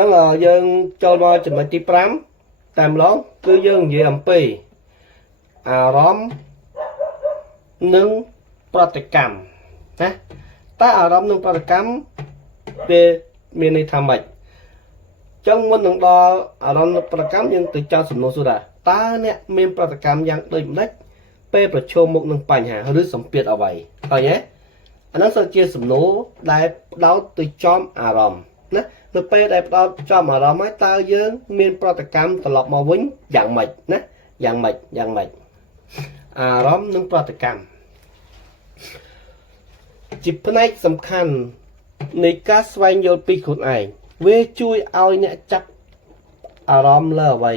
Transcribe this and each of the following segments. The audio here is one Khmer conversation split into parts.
យើងចូលមកចំណុចទី5តែម្ដងគឺយើងនិយាយអំពីអារម្មណ៍និងប្រតិកម្មណាតើអារម្មណ៍និងប្រតិកម្មវាមានន័យថាម៉េចចឹងមុននឹងដល់អារម្មណ៍និងប្រតិកម្មយើងទៅចោទសំណួរសួរថាតើអ្នកមានប្រតិកម្មយ៉ាងដូចម្ដេចពេលប្រឈមមុខនឹងបញ្ហាឬសម្ពាធអ្វីឃើញទេអានោះជាសំណួរដែលផ្ដោតទៅចំអារម្មណ៍ណានៅពេលដែលផ្ដោតចំអារម្មណ៍ហើយតើយើងមានប្រតិកម្មត្រឡប់មកវិញយ៉ាងម៉េចណាយ៉ាងម៉េចអារម្មណ៍និងប្រតិកម្មជាផ្នែកសំខាន់នៃការស្វែងយល់ពីខ្លួនឯងវាជួយឲ្យអ្នកចាប់អារម្មណ៍លើអ្វី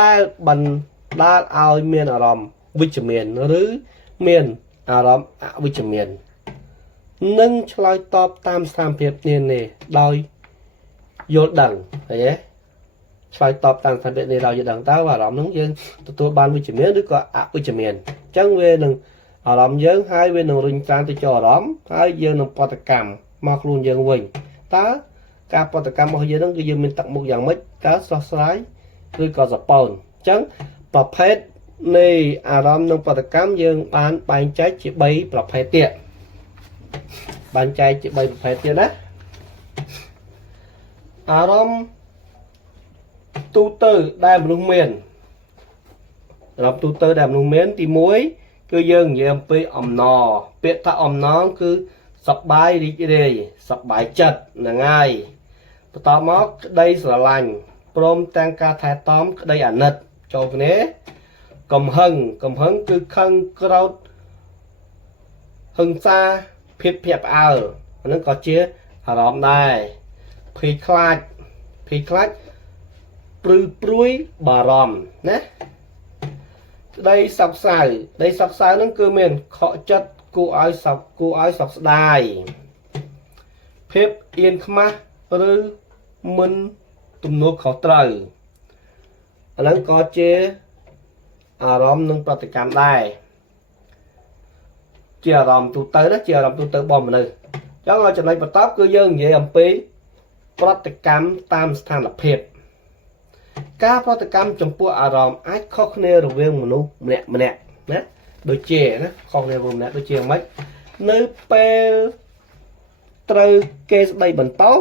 ដែលបណ្ដាលឲ្យមានអារម្មណ៍វិជ្ជមានឬមានអារម្មណ៍អវិជ្ជមាននិងឆ្លើយតបតាមស្ថានភាពនានាដោយយល់ដឹងឃើញទេឆ្លើយតបតាមស្ថានភាពនេះដោយយល់ដឹងតើអារម្មណ៍នោះយើងទទួលបានវិជ្ជមានឬក៏អវិជ្ជមានអញ្ចឹងវានឹងអារម្មណ៍យើងហើយវានឹងរុញច្រានទៅចូលអារម្មណ៍ហើយយើងនឹងប្រតិកម្មមកខ្លួនយើងវិញតើការប្រតិកម្មរបស់យើងនឹងគឺយើងមានទឹកមុខយ៉ាងម៉េចតើស្រស់ស្រាយឬក៏សប៉ោនអញ្ចឹងប្រភេទនៃអារម្មណ៍និងប្រតិកម្មយើងបានបែងចែកជា3ប្រភេទទៀតណាអារម្មណ៍ទូទៅដែលមនុស្សមានអារម្មណ៍ទូទៅដែលមនុស្សមានទី1គឺយើងនិយាយអំពីអំណរពាក្យថាអំណរគឺសប្បាយរីករាយសប្បាយចិត្តហ្នឹងហើយបន្តមកក្តីស្រឡាញ់ព្រមទាំងការថែទាំក្តីអាណិតចូលគ្នាកំហឹងគឺខឹងក្រោធហឹង្សាភាពភ្ញាក់ផ្អើលអានឹងក៏ជាអារម្មណ៍ដែរភ័យខ្លាចព្រួយបារម្ភណាក្តីសោកសៅហ្នឹងគឺមានខកចិត្តគួរឲ្យសោកស្ដាយភាពអៀនខ្មាស់ឬមិនទំនួលខុសត្រូវអាហ្នឹងក៏ជាអារម្មណ៍និងប្រតិកម្មដែរជាអារម្មណ៍ទូទៅណាជាអារម្មណ៍ទូទៅរបស់មនុស្សអញ្ចឹងចំណុចបន្ទាប់គឺយើងនិយាយអំពីប្រតិកម្មតាមស្ថានភាពការប្រតិកម្មចំពោះអារម្មណ៍អាចខុសគ្នារវាងមនុស្សម្នាក់ណាដូចជាណាខុសគ្នារវាងម្នាក់ដូចជាម៉េចនៅពេលត្រូវគេស្ដីបន្ទោស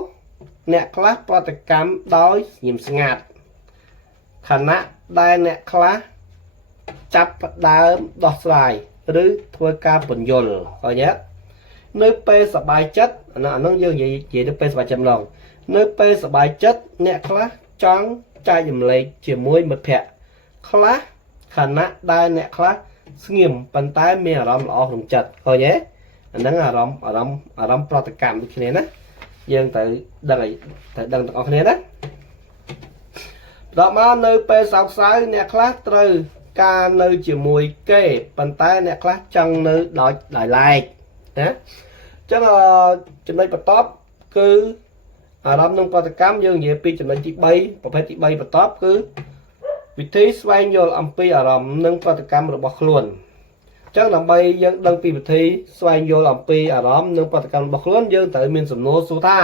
អ្នកខ្លះប្រតិកម្មដោយស្ងៀមស្ងាត់ខណៈដែលអ្នកខ្លះចាប់ផ្ដើមដោះស្រាយឬធ្វើការពន្យល់ឃើញទេនៅពេលសប្បាយចិត្តអានោះយើងនិយាយទៅពេលសប្បាយចិត្តម្ដងនៅពេលសប្បាយចិត្តអ្នកខ្លះចង់ចែករំលែកជាមួយមិត្តភ័ក្តិខ្លះខណៈដែលអ្នកខ្លះស្ងៀមប៉ុន្តែមានអារម្មណ៍ល្អក្នុងចិត្តឃើញទេអាហ្នឹងអារម្មណ៍ប្រតិកម្មដូចគ្នាណាយើងត្រូវដឹងទាំងអស់គ្នាណាដល់មកនៅពេលសោកសៅអ្នកខ្លះត្រូវការនៅជាមួយគេប៉ុន្តែអ្នកខ្លះចង់នៅដោយឡែកណាអញ្ចឹងចំណុចបន្ទាប់គឺអារម្មណ៍និងប្រតិកម្មយើងនិយាយពីចំណុចទី3ប្រភេទទី3បន្ទាប់គឺវិធីស្វែងយល់អំពីអារម្មណ៍និងប្រតិកម្មរបស់ខ្លួនអញ្ចឹងដើម្បីយើងដឹងពីវិធីស្វែងយល់អំពីអារម្មណ៍និងប្រតិកម្មរបស់ខ្លួនយើងត្រូវមានសំណួរសួរថា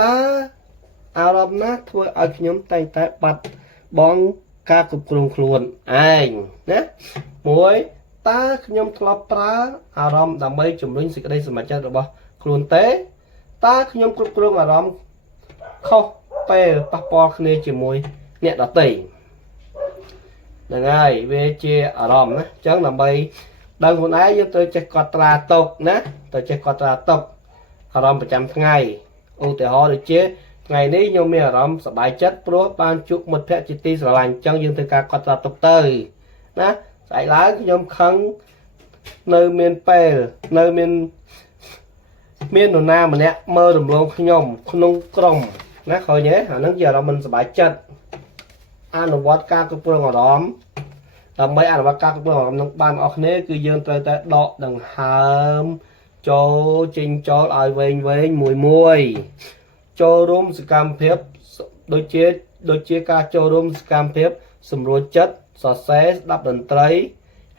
តើអារម្មណ៍ណាធ្វើឲ្យខ្ញុំតែងតែបាត់បង់ការគ្រប់គ្រងខ្លួនឯងណាមួយតើខ្ញុំធ្លាប់ប្រើអារម្មណ៍ដើម្បីជំរុញសេចក្តីសម្រេចចិត្តរបស់ខ្លួនទេតើខ្ញុំគ្រប់គ្រងអារម្មណ៍ខុសពេលប៉ះពាល់គ្នាជាមួយអ្នកដទៃហ្នឹងហើយវាជាអារម្មណ៍ណាអញ្ចឹងដើម្បីដឹងខ្លួនឯងយើងត្រូវចេះកត់ត្រាទុកណាត្រូវចេះកត់ត្រាទុកអារម្មណ៍ប្រចាំថ្ងៃឧទាហរណ៍ដូចជាថ្ងៃនេះខ្ញុំមានអារម្មណ៍សប្បាយចិត្តព្រោះបានជួបមិត្តភក្តិជាទីស្រឡាញ់អញ្ចឹងយើងត្រូវការកត់ត្រាទុកទៅណាស្អែកឡើងខ្ញុំខឹងនៅមានពេលនៅមាននរណាម្នាក់មើលរំលងខ្ញុំក្នុងក្រុមណាឃើញទេអាហ្នឹងជាអារម្មណ៍មិនសប្បាយចិត្តអនុវត្តការគ្រប់គ្រងអារម្មណ៍ដើម្បីអនុវត្តការគ្រប់គ្រងអារម្មណ៍នឹងបានអស់គ្នាគឺយើងត្រូវតែដកដង្ហើមចូលចេញចូលឲ្យវែងមួយចូលរួមសកម្មភាពដូចជាការចូលរួមសកម្មភាពសម្រួលចិត្តសរសេរស្ដាប់តន្ត្រី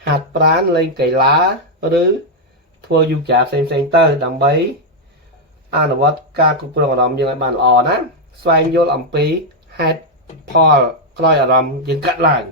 ហាត់ប្រាណលេងកីឡាឬធ្វើយូហ្គាផ្សេងទៅដើម្បីអនុវត្តការគ្រប់គ្រងអារម្មណ៍យើងឲ្យបានល្អណា ស្វែងយល់អំពីហេតុផលក្រោយអារម្មណ៍យើងកាត់ឡើង